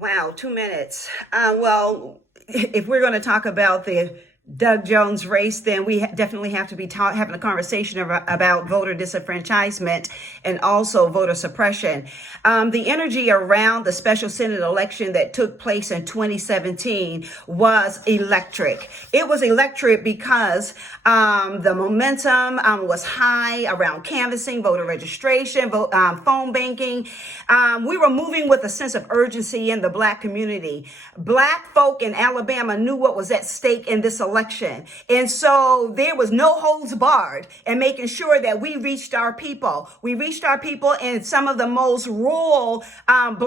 Wow, 2 minutes. Well, if we're going to talk about the Doug Jones race, then we definitely have to be having a conversation about voter disenfranchisement and also voter suppression. The energy around the special Senate election that took place in 2017 was electric. It was electric because the momentum was high around canvassing, voter registration, phone banking. We were moving with a sense of urgency in the Black community. Black folk in Alabama knew what was at stake in this election. And so there was no holds barred in making sure that we reached our people. We reached our people in some of the most rural counties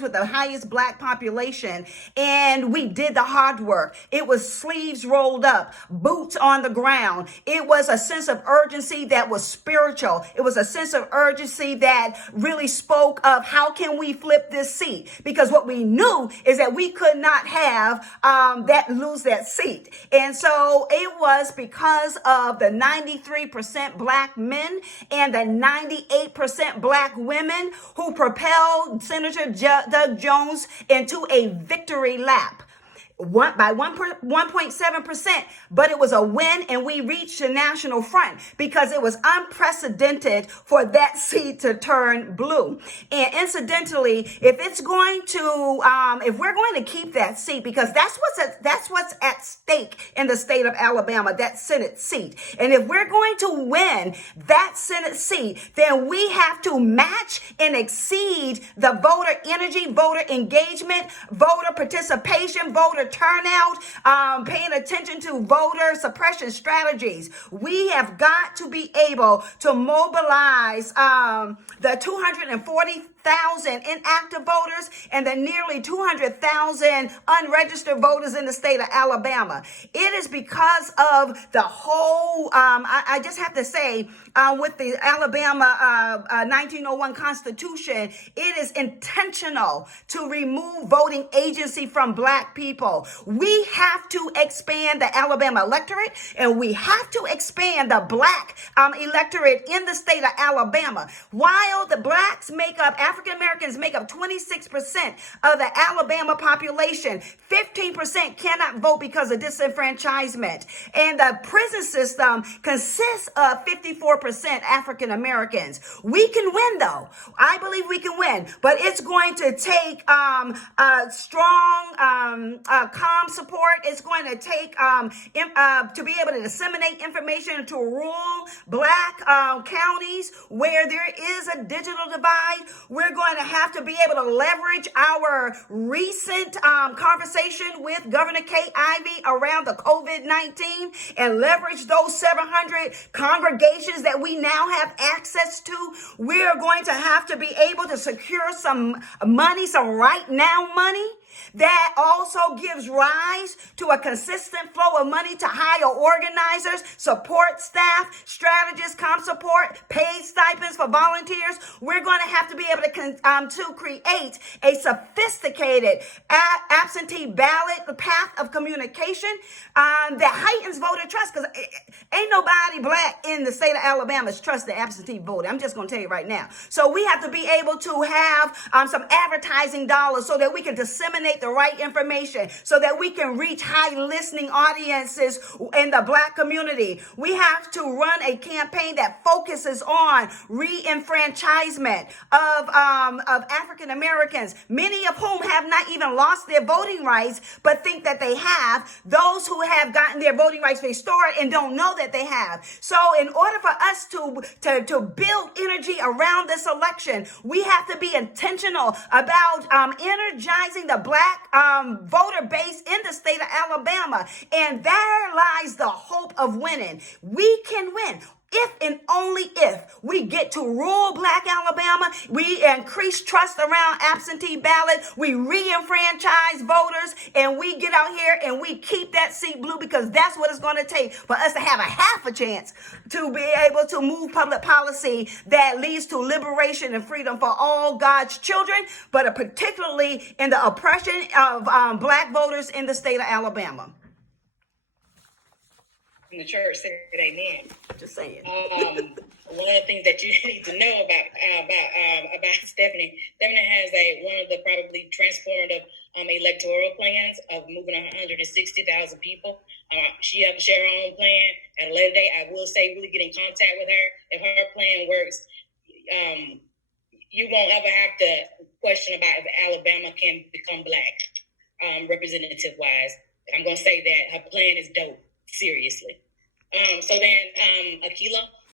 with the highest Black population. And we did the hard work. It was sleeves rolled up, boots on the ground. It was a sense of urgency that was spiritual. It was a sense of urgency that really spoke of how can we flip this seat? Because what we knew is that we could not have lose that seat. And so it was because of the 93% Black men and the 98% Black women who propelled Senator Doug Jones into a victory lap. By 1.7%, but it was a win, and we reached the national front because it was unprecedented for that seat to turn blue. And incidentally, if we're going to keep that seat, because that's what's at stake in the state of Alabama, that Senate seat. And if we're going to win that Senate seat, then we have to match and exceed the voter energy, voter engagement, voter participation, voter turnout, paying attention to voter suppression strategies. We have got to be able to mobilize the 240,000 inactive voters and the nearly 200,000 unregistered voters in the state of Alabama. It is because of the whole, I just have to say, with the Alabama 1901 Constitution, it is intentional to remove voting agency from Black people. We have to expand the Alabama electorate, and we have to expand the Black electorate in the state of Alabama. While the Blacks African Americans make up 26% of the Alabama population, 15% cannot vote because of disenfranchisement. And the prison system consists of 54% African Americans. We can win, though. I believe we can win, but it's going to take strong comm support. It's going to take to be able to disseminate information to rural Black counties where there is a digital divide. We're going to have to be able to leverage our recent conversation with Governor Kay Ivey around the COVID-19 and leverage those 700 congregations that we now have access to. We're going to have to be able to secure some money, some right now money, that also gives rise to a consistent flow of money to hire organizers, support staff, strategists, comm support, paid stipends for volunteers. We're going to have to be able to create a sophisticated absentee ballot path of communication that heightens voter trust, because ain't nobody Black in the state of Alabama's trust the absentee voter. I'm just going to tell you right now. So we have to be able to have some advertising dollars so that we can disseminate the right information, so that we can reach high listening audiences in the Black community. We have to run a campaign that focuses on re-enfranchisement of African Americans, many of whom have not even lost their voting rights, but think that they have. Those who have gotten their voting rights restored and don't know that they have. So in order for us to build energy around this election, we have to be intentional about energizing the Black voter base in the state of Alabama. And there lies the hope of winning. We can win. If and only if we get to rural Black Alabama, we increase trust around absentee ballot, we re-enfranchise voters, and we get out here and we keep that seat blue, because that's what it's going to take for us to have a half a chance to be able to move public policy that leads to liberation and freedom for all God's children, but particularly in the oppression of Black voters in the state of Alabama. And the church said amen. Just saying. One of the things that you need to know about Stephanie has one of the probably transformative electoral plans of moving 160,000 people. She has to share her own plan. At a later date, I will say, really get in contact with her. If her plan works, you won't ever have to question about if Alabama can become black, representative wise. I'm going to say that her plan is dope. Seriously. So then, Akila,